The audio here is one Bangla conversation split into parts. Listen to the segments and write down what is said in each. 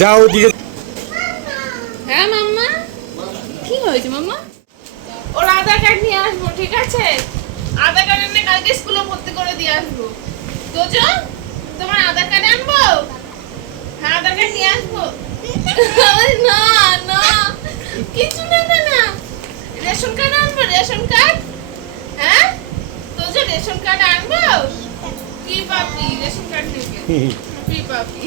যাও ওদিকে। হ্যাঁ মাম্মা, কি হয়েছে মাম্মা? ওর আধার কার্ড নিয়ে আসবো, ঠিক আছে? আধার কার্ড এনে কালকে স্কুলে ভর্তি করে দিয়ে আসবো। তোজো, তোমার আধার কার্ড আনবো? হ্যাঁ, আধার কার্ড নিয়ে আসবো। না না, কিছু না না, রেশন কার্ড আনবো, রেশন কার্ড। হ্যাঁ, তোজো রেশন কার্ড আনবো। কি পাপি, রেশন কার্ড নেবে? কি পাপি,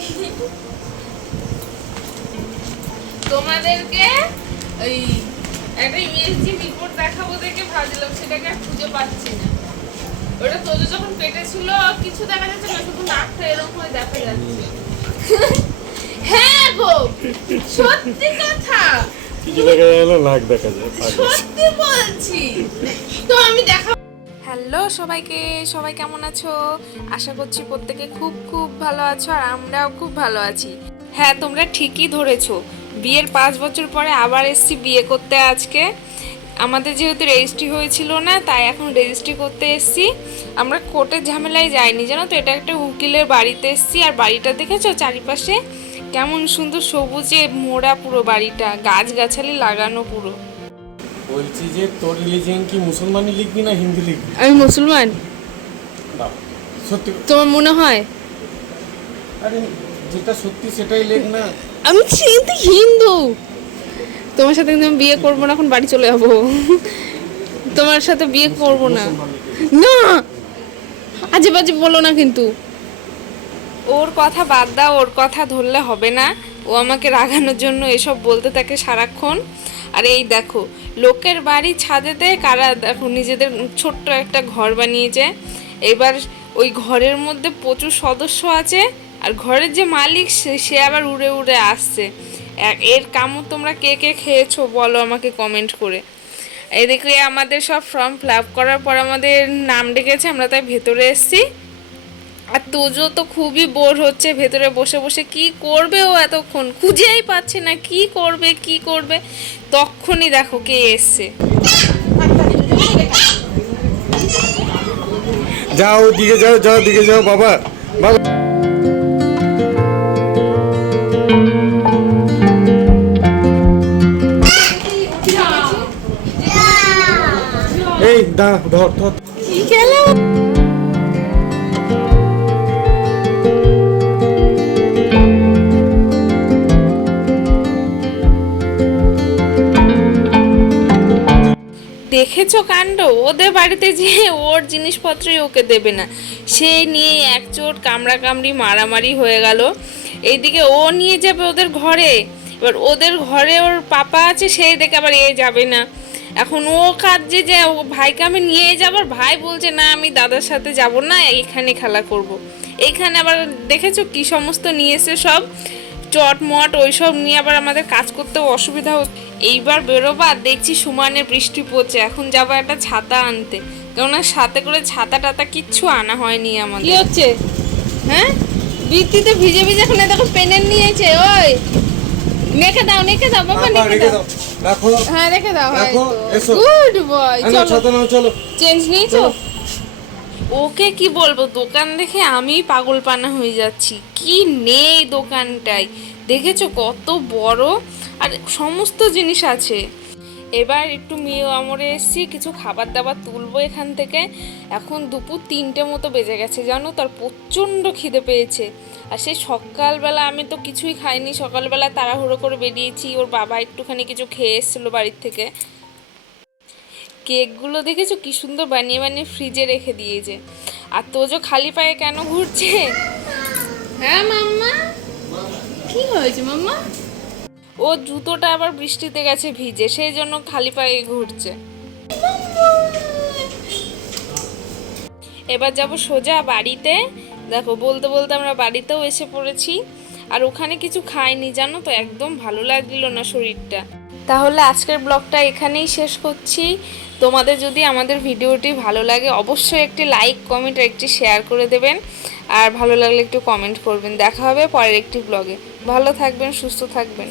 তোমাদেরকে ওই একটা ইউএসজি রিপোর্ট দেখাবো দেখে ভাবছিলাম, সেটাকে আর খুঁজে পাচ্ছি না। ওটা তোজো যখন পেটে ছিল কিছু দেখা যাচ্ছে না, শুধু নাকটা এরকম হয়ে দেখা যাচ্ছে। হ্যাঁ গো, সত্যি কথা, কিছু দেখা যায় না, নাক দেখা যায়। সত্যি বলছি। তো আমি দেখা। হ্যালো সবাইকে, সবাই কেমন আছো? আশা করছি প্রত্যেকে খুব খুব ভালো আছো, আর আমরাও খুব ভালো আছি। হ্যাঁ, তোমরা ঠিকই ধরেছো, বিয়ের 5 বছর পরে আবার এসেছি বিয়ে করতে। আজকে আমাদের যেহেতু রেজিস্ট্রি হয়েছিল না, তাই এখন রেজিস্ট্রি করতে এসেছি। আমরা কোর্টের ঝামেলায় যাইনি, জানো তো। এটা একটা উকিলের বাড়িতে এসেছি। আর বাড়িটা দেখেছো চারিপাশে কেমন সুন্দর সবুজে মোড়া, পুরো বাড়িটা গাছগাছালি লাগানো পুরো। বলছি যে তোর রিলিজিয়ন কি মুসলমানই লিখবি না হিন্দু লিখবি? আমি মুসলমান। সত্যি? তোমার মনে হয়? আরে যেটা সত্যি সেটাই লেখ না। আমি কিন্তু হিন্দু। তোমার সাথে কিন্তু আমি বিয়ে করবো না, এখন বাড়ি চলে যাবো। তোমার সাথে বিয়ে করবো না। না, আজে বাজে বলো না কিন্তু। ওর কথা বাদ দাও, ওর কথা ধরলে হবে না। ও আমাকে রাগানোর জন্য এসব বলতে থাকে সারাক্ষণ। আর এই দেখো, লোকের বাড়ি ছাদেতে কারা দেখো নিজেদের ছোট্ট একটা ঘর বানিয়েছে। এবার ওই ঘরের মধ্যে প্রচুর সদস্য আছে, আর ঘরের যে মালিক সে আবার উড়ে উড়ে আসছে। এর কামড় তোমরা কে কে খেয়েছো বলো আমাকে কমেন্ট করে। এদিকে আমাদের সব ফর্ম ফিল আপ করার পর আমাদের নাম ডেকেছে, আমরা তাই ভেতরে এসেছি। আর তোজো তো খুবই বোর হচ্ছে ভেতরে বসে বসে। কি করবে ও এতক্ষণ, খুঁজেই পাচ্ছে না কি করবে কি করবে। তখনই দেখো কে এসছে। যাও ওদিকে, যাও যাও ওদিকে যাও বাবা। বাবা এই দা ধর ধর। কি খেলো? দেখেছো কাণ্ড, ওদের বাড়িতে যে ওর জিনিসপত্রই ওকে দেবে না, সে নিয়ে একচোট কামড়াকামড়ি মারামারি হয়ে গেল। এইদিকে ও নিয়ে যাবে ওদের ঘরে, এবার ওদের ঘরে ওর পাপা আছে, সেই দেখে আবার এ যাবে না। এখন ও কাঁদছে যে ও ভাইকে আমি নিয়ে যাবার, ভাই বলছে না আমি দাদার সাথে যাব না, এখানে খেলা করব। এইখানে আবার দেখেছো কি সমস্ত নিয়ে এসে সব চটমট ওইসব নিয়ে আবার আমাদের কাজ করতেও অসুবিধা হচ্ছে। এইবার বেরোবার দেখছি সুমানের বৃষ্টি পড়ছে, এখন যাবো একটা ছাতা আনতে, কেননা সাথে করে ছাতা টাতা কিচ্ছু আনা হয়নি কি আমাদের। হচ্ছে? হ্যাঁ, বৃষ্টিতে ভিজে ভিজে এখন দেখো পেনের নিয়েছে। ওই নেকে দাও, নেকে দাও বাবা, নেকে রেখে দাও। দাও, রাখো হ্যাঁ রেখে দাও। রাখো, এসো। Good boy. আনো, চলো ছাতা নাও, চলো। চেঞ্জ নিয়েছো? ওকে কি বলবো, দোকান দেখে আমি পাগল পানা হয়ে যাচ্ছি। কি নেই দোকানটায়, দেখেছো কত বড়, আর সমস্ত জিনিস আছে। এবার একটু মেয়ে আমরে এসেছি, কিছু খাবার দাবার তুলবো এখান থেকে। এখন দুপুর 3টে মতো বেজে গেছে জানো, তার প্রচণ্ড খিদে পেয়েছে। আর সেই সকালবেলা আমি তো কিছুই খাইনি, সকালবেলা তাড়াহুড়ো করে বেরিয়েছি। ওর বাবা একটুখানি কিছু খেয়ে এসেছিলো বাড়ির থেকে। কেকগুলো দেখেছো কি সুন্দর বানিয়ে বানিয়ে ফ্রিজে রেখে দিয়েছে। আর তোজো খালি পায়ে কেন ঘুরছে? হ্যাঁ মাম্মা, কি হয়েছে মাম্মা? ও জুতোটা আবার বৃষ্টিতে গেছে ভিজে, সেই জন্য খালি পায়ে ঘুরছে। এবার যাব সোজা বাড়িতে। দেখো বলতে বলতে আমরা বাড়িতেও এসে পড়েছি। আর ওখানে কিছু খাইনি জানো তো, একদম ভালো লাগছিল না শরীরটা। তাহলে আজকের ব্লগটা এখানেই শেষ করছি। তোমাদের যদি আমাদের ভিডিওটি ভালো লাগে অবশ্যই একটি লাইক কমেন্ট আর একটি শেয়ার করে দেবেন। আর ভালো লাগলে একটু কমেন্ট করবেন। দেখা হবে পরের একটি ব্লগে। ভালো থাকবেন, সুস্থ থাকবেন।